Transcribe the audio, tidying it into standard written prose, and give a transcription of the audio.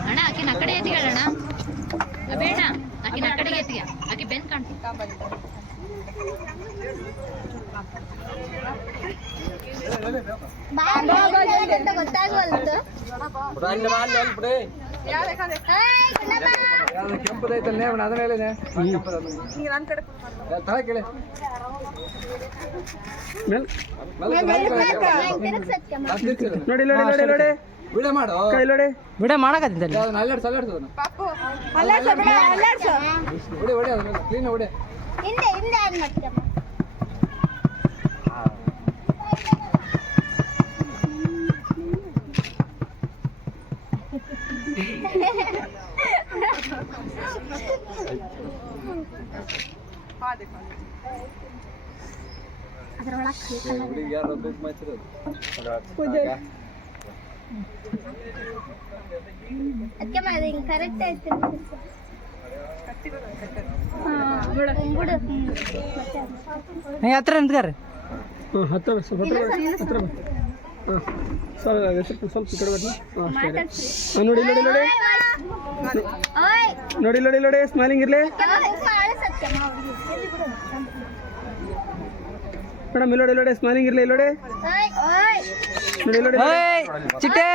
ಅಣ್ಣ ಆಕಿನ ಆ ಕಡೆ ಎತ್ತಿಗೆ ಅಣ್ಣ ಬೇಡ ಆಕಿನ ಆ ಕಡೆಗೆ ಎತ್ತಿಗೆ ಆಕಿ ಬೆನ್ ಕಾಣ್ತಿತ್ತು ಕೆಂಪದೈತಲ್ಲ ಅದನ್ನ ಹೇಳಿದೆ ತಲೆ ಕೇಳಿ ನೋಡಿ ನೋಡಿ ನೋಡಿ ನೋಡಿ ವಿಡಿಯೋ ಮಾಡು ಕೈ ನೋಡಿ ವಿಡಿಯೋ ಮಾಡಕತ್ತಿದ್ದೆ ಅಲ್ಲಾಡ್ಸು ವಿಡಿಯೋ ವಿಡಿಯೋ ಕ್ಲೀನ್ ವಿಡಿಯೋ ಹಿಂದೆ ಹಿಂದೆ ಆನ್ ಮಾಡ್ತೀಯಮ್ಮ ಅದಕ್ಕೆ ಮಾಡಿ ಕರೆಕ್ಟ್ ಆಯ್ತು ಹತ್ರ ನಿಂತ್ಕಾರೆ ಹತ್ರ ಹತ್ರ ಸ್ವಲ್ಪ ಕಡೆ ನೋಡಿ ನೋಡಿ ನೋಡಿ ನೋಡಿ ನೋಡಿ ನೋಡಿ ಸ್ಮೈಲಿಂಗ್ ಇರ್ಲಿ ಮೇಡಮ್ ಇಲ್ಲಿ ನೋಡಿ ಸ್ಮೈಲಿಂಗ್ ಇರ್ಲಿ ನೋಡಿ ನೋಡಿ ನೋಡಿ ಚಿಟ್ಟೆ